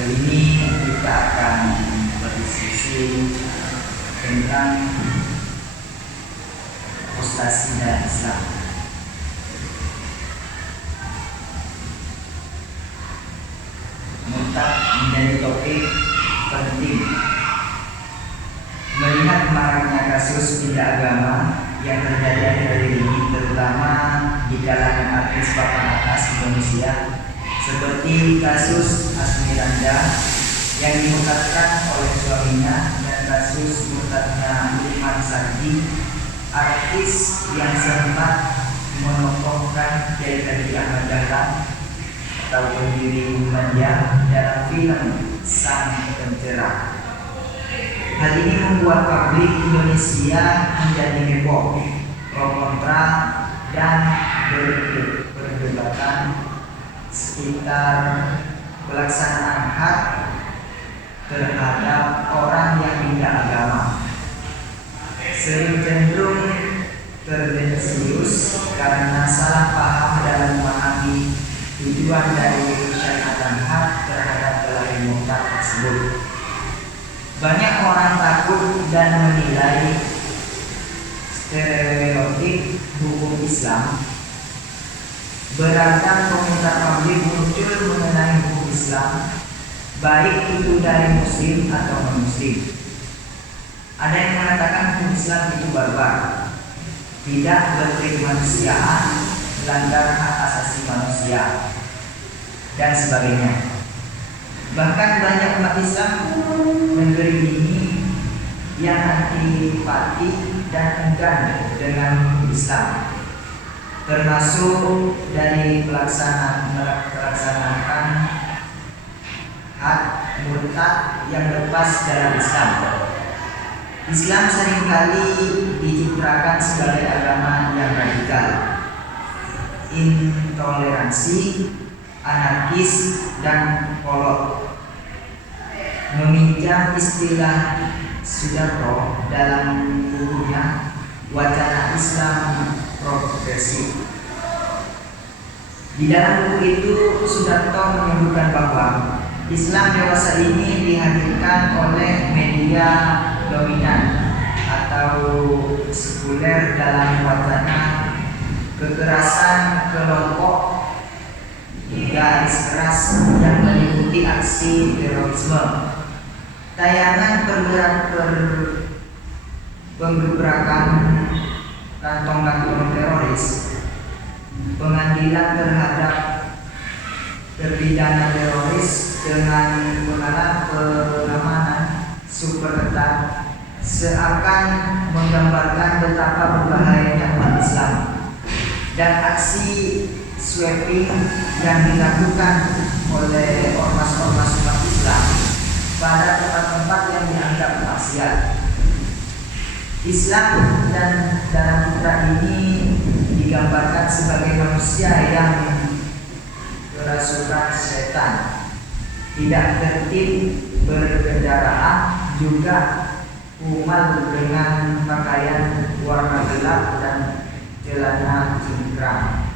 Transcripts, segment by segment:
Kali ini kita akan berdiskusi tentang apostasi dan Islam. Murtad menjadi topik penting. Melihat maraknya kasus pindah agama yang terjadi akhir-akhir ini, terutama di kalangan artis papan atas Indonesia, seperti kasus Asmirandah yang dimurtadkan oleh suaminya dan kasus murtadnya Lukman Sardi, artis yang sempat menokohkan Kiai Haji Ahmad Dahlan atau pendiri Muhammadiyah dalam film Sang Pencerah. Hal ini membuat publik Indonesia menjadi heboh, pro kontra, dan berdebatan sekitar pelaksanaan hak terhadap orang yang pindah agama. Sering cenderung tendensius karena salah paham dalam memahami tujuan dari syariatan hak terhadap pelaku murtad tersebut. Banyak orang takut dan menilai stereotip hukum Islam. Beragam komentar publik muncul mengenai hukum Islam, baik itu dari muslim atau non-muslim. Ada yang mengatakan hukum Islam itu barbar, tidak berkemanusiaan, melanggar hak asasi manusia, dan sebagainya. Bahkan banyak umat Islam negeri ini yang antipati dan enggan dengan hukum Islam, termasuk dari melaksanakan hak murtad yang lepas dalam Islam. Islam seringkali dicitrakan sebagai agama yang radikal, intoleransi, anarkis, dan kolot. Meminjam istilah Sudarto dalam bukunya Wacana Islam Progresif. Di dalam buku itu Sudarto menyebutkan bahwa Islam dewasa ini dihadirkan oleh media dominan atau sekuler dalam wacana kekerasan kelompok garis keras yang meliputi aksi terorisme, tayangan penggebrakan kantong-kantong teroris, pengadilan terhadap terpidana teroris dengan pengamanan super ketat, seakan menggambarkan betapa berbahayanya umat Islam, dan aksi sweeping yang dilakukan oleh ormas-ormas umat Islam pada tempat-tempat yang dianggap maksiat. Islam dan dalam citra ini digambarkan sebagai manusia yang kerasukan setan, tidak tertib berkendaraan, juga kumal dengan pakaian warna gelap dan celana cingkrang.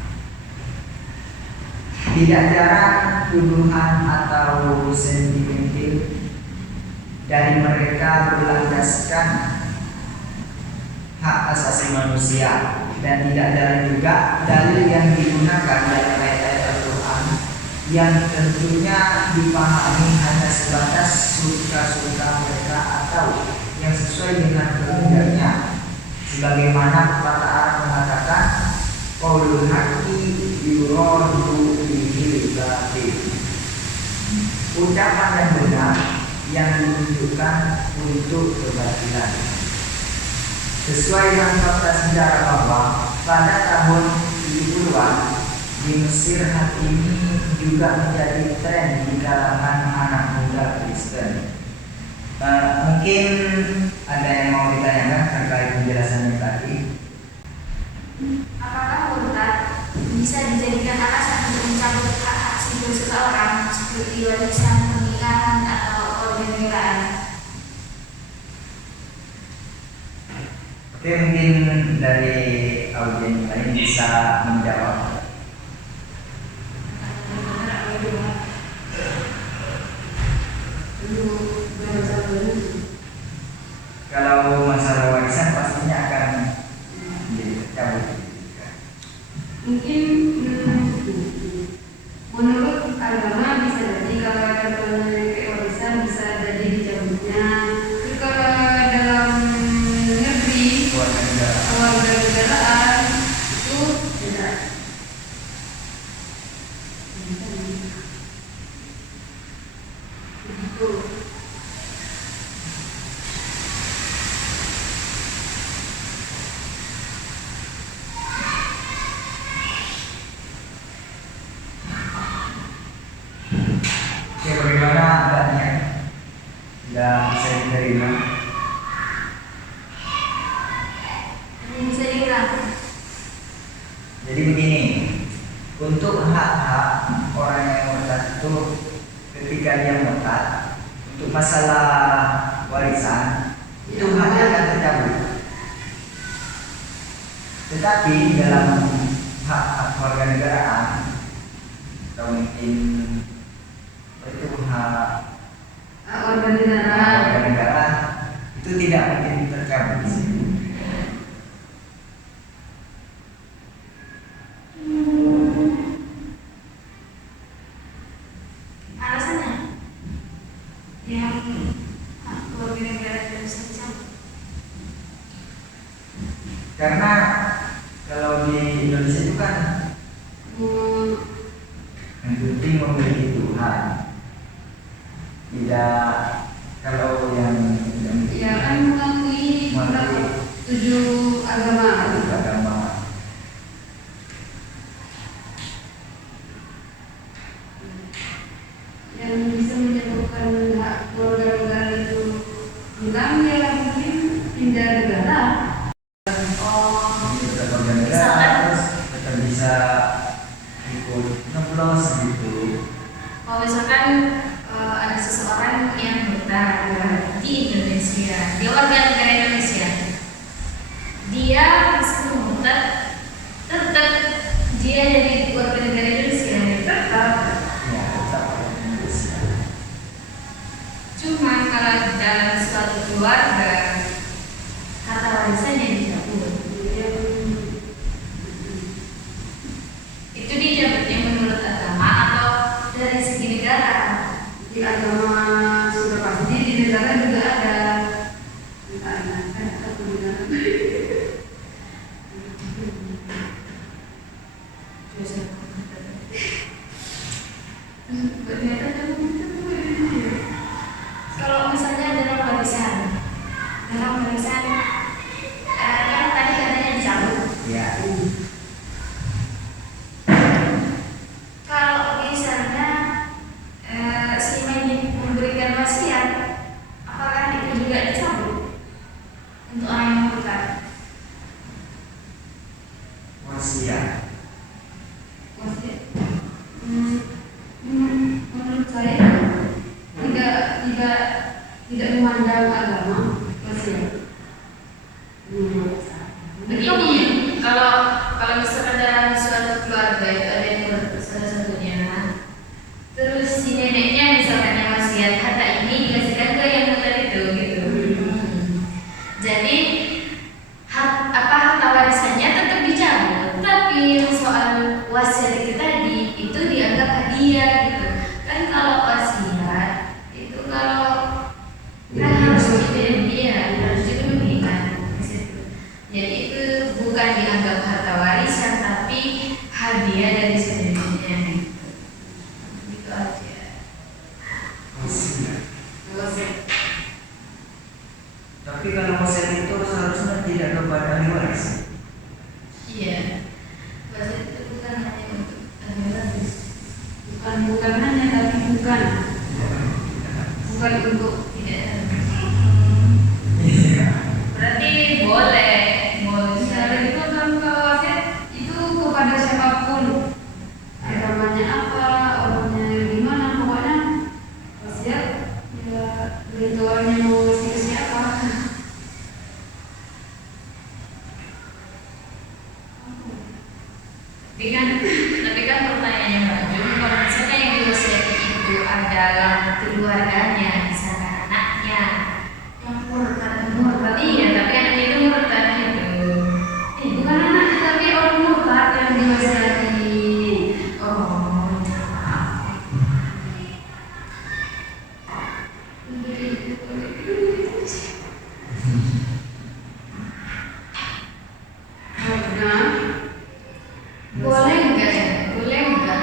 Tidak jarang tuduhan atau sentimental dari mereka berlandaskan hak asasi manusia, dan tidak jarang juga dalil yang digunakan dalam ayat-ayat Al-Quran yang tentunya dipahami hanya sebatas suka-suka mereka atau yang sesuai dengan kehendaknya, sebagaimana pepatah Arab mengatakan qaulul haqqi yuradu bihi batil. Ucapan yang benar yang ditunjukkan untuk kebatilan. Sesuai dengan fakta sejarah bahwa pada tahun 70-an di Mesir, hal ini juga menjadi tren di kalangan anak muda Kristen. Mungkin ada yang mau ditanyakan terkait penjelasannya tadi. Apakah murtad bisa dijadikan alasan untuk mencabut hak-hak sipil seseorang seperti warisan, pernikahan, atau organ negaraan? Oke, mungkin dari audiens lain bisa menjawab. bisa diterima. Bisa diulang. Jadi begini, untuk hak-hak orang yang murtad itu ketika dia murtad, untuk masalah warisan itu haknya akan tercabut. Tetapi dalam hak-hak warga negaraan atau mungkin itu hak Warga negara. warga negara itu tidak mungkin tercabut di sini. Alasannya yang warga negara tidak bisa dicabut. Karena kalau di Indonesia itu kan yang penting memiliki Tuhan. Tidak kalau yang Ya kan mengakui mengakui 7 agama. agama. Yang bisa menyebabkan hak warga negara itu hilang ya mungkin pindah negara. Oh, Tetap warga negara terus tetap bisa ikut nyoblos gitu. kalau misalkan ada seseorang yang murtad di Indonesia, dia warga negara Indonesia, dia meskipun murtad, tetap dia jadi warga negara Indonesia, tetap. Ya tetap warga Indonesia. Cuma kalau dalam suatu keluarga harta warisannya dicabut, itu dicabutnya menurut agama atau dari segi negara? Di agama sudah pasti, di negara juga ada. Entah satu negara. Kalau misalnya dalam warisan, kan tadi katanya dicabut. Ya. Kalau misalnya si mayit memberikan wasiat, apakah itu juga dicabut untuk orang yang murtad? Wasiat. Wasiat. Menurut saya tidak memandang agama wasiat. Begini, kalau misalkan dalam suatu keluarga itu ada yang murtad salah satunya, terus si neneknya misalkan yang wasiat harta ini dikasihkan ke yang murtad itu gitu. Jadi harta warisannya tetap dicabut, tapi soal wasiat itu tadi itu dianggap hadiah gitu. Kan kalau wasiat itu kalau kan harus dia harus diberikan di situ. Jadi itu bukan dianggap harta warisan tapi hadiah dari sendirinya gitu. Gitu aja. Wasiat. Tapi kalau wasiat itu seharusnya tidak kepada ahli waris. Iya. Wasiat itu bukan hanya untuk ahli waris. Bukan hanya, tapi bukan untuk Tidak. Iya. Berarti boleh misalnya itu kan kalau wasiat itu kepada siapapun, agamanya apa, orangnya gimana, pokoknya wasiat ya ritualnya mau ngasih ke siapa. Tapi kan pertanyaannya Mbak Jum, kalau misalnya yang diwasiati itu adalah keluarganya, misalkan anaknya yang murtad, iya, tapi anaknya itu murtad gitu. Bukan anak tapi orang murtad yang diwasiati. Oh, Karena boleh enggak ya? Boleh enggak?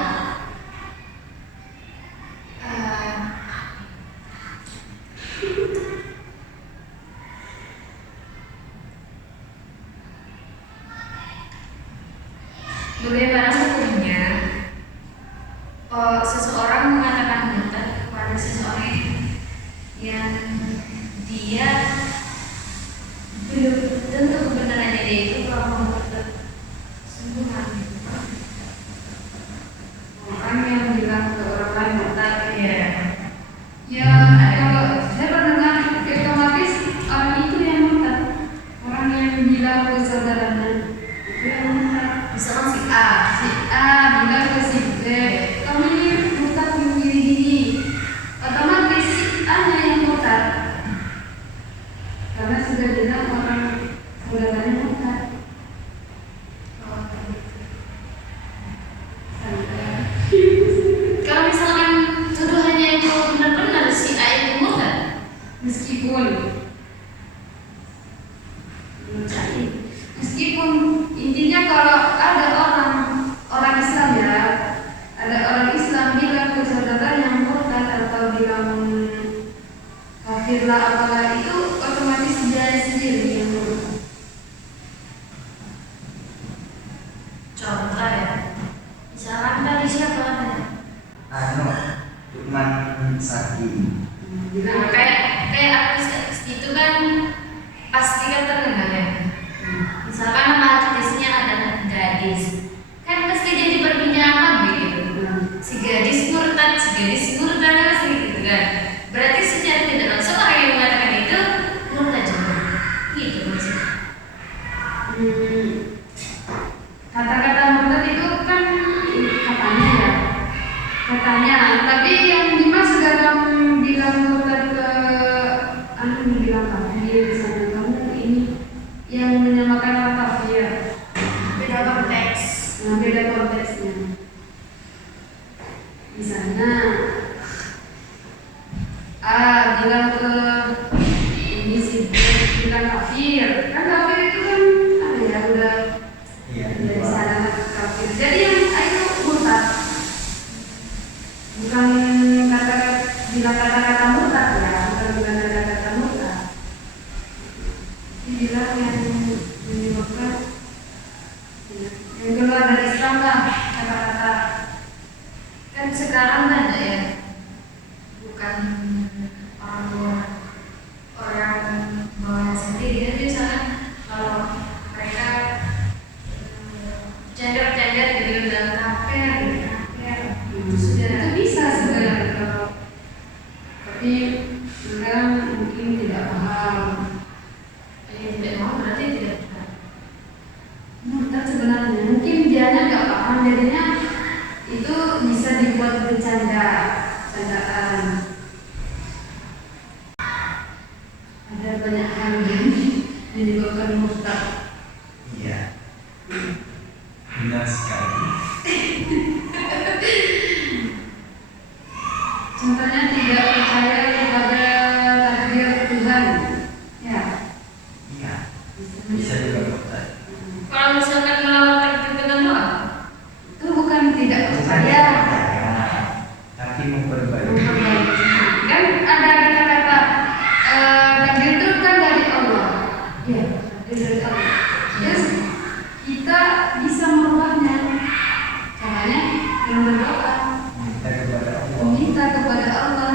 bela apalah itu otomatis dia sendiri yang murtad. Contoh ya, misalkan dari siapa namanya? Lukman Sardi. Nah, kayak artis itu kan pasti kan terkenal ya. Misalkan nama artisnya adalah gadis, kan pasti jadi perbincangan begitu. Si gadis murtad pasti gitu kan. Berarti secara tidak langsung orang yang mengatakan itu murtad juga. Gitu maksudnya. Kata-kata murtad itu kan katanya, tapi yang dimaksud dalam bilang murtad ke bilang kafir misalnya kamu ini yang menyamakan orang kafir, Beda konteks. beda konteksnya. Misalnya bilang ke ini sih bilang kafir, kan kafir itu kan apa ya udah Iya. dari sana kafir. Jadi yang itu murtad. Bukan bilang kata-kata murtad ya, bukan bilang kata-kata murtad. Dibilang yang menyebabkan yang keluar dari Islam lah kata-kata. Kan sekarang banyak ya, bukan orang bawa sendiri kan misalkan kalau mereka gender gitu dalam kafir Itu sudah itu bisa sebenarnya kalau tapi mereka mungkin tidak paham. yang tidak mau berarti tidak benar. Murtad sebenarnya mungkin dianya nggak paham jadinya itu bisa dibuat candaan. Ada banyak hal yang menyebabkan murtad. Iya. Benar sekali. Contohnya tidak percaya kepada takdir Tuhan. Ya. Iya. Bisa juga murtad. Kalau misalkan melawan takdir Tuhan doang, Itu bukan tidak Bukan percaya. tapi memperbaiki. Kan ada kata-kata takdir itu kan dari Allah. Iya, takdir dari Allah. Yes, kita bisa merubahnya. Caranya dengan berdoa, Minta kepada Allah. meminta kepada Allah.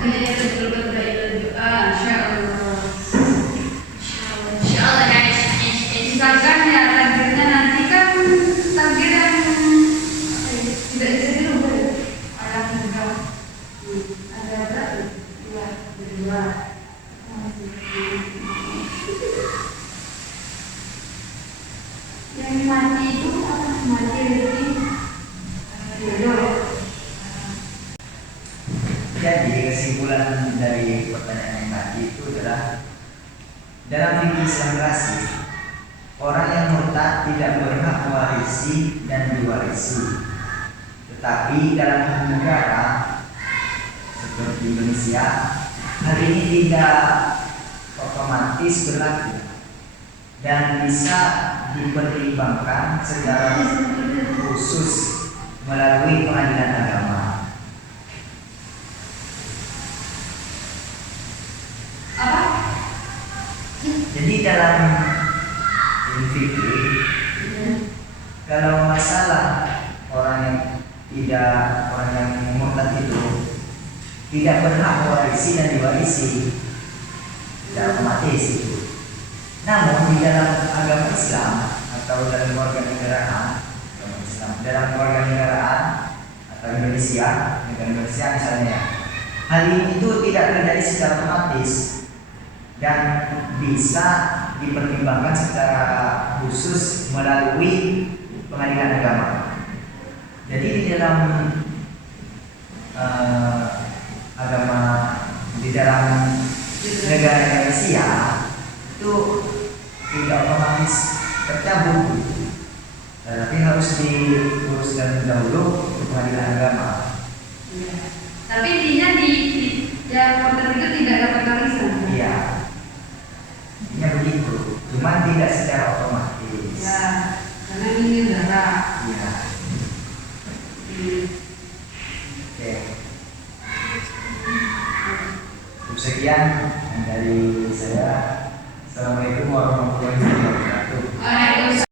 hanya yang terlibat dari doa. Insya Allah. Insyaallah guys. Misalkan ya takdirnya nanti kan takdir yang tidak bisa dirubah. Ayat 3 ada berapa? Dua, berdua. Yang mati itu apa? Mati rezeki. Jodoh. Jadi kesimpulan dari pertanyaan yang tadi itu adalah dalam fikih Islam klasik, orang yang murtad tidak berhak mewarisi dan diwarisi. Tetapi dalam hukum negara seperti Indonesia, hal ini tidak otomatis berlaku dan bisa dipertimbangkan secara khusus melalui pengadilan agama. Apa? Jadi dalam fikih, kalau masalah orang yang murtad itu tidak berhak mewarisi dan diwarisi, tidak otomatis itu. Namun di dalam agama Islam atau dalam kewarganegaraan, dalam kewarganegaraan atau Indonesia, negara Indonesia misalnya, hal ini itu tidak terjadi secara otomatis dan bisa dipertimbangkan secara khusus melalui pengadilan agama. Jadi di dalam agama, di dalam negara Indonesia itu tidak otomatis tercabut, tapi harus diuruskan dahulu ke pengadilan agama. Tapi intinya di yang murtad itu tidak dapat warisan. Iya, intinya begitu. Cuman tidak secara otomatis. Ya, karena ini darah. Iya. Oke. Cukup sekian dari saya. Assalamualaikum warahmatullahi wabarakatuh.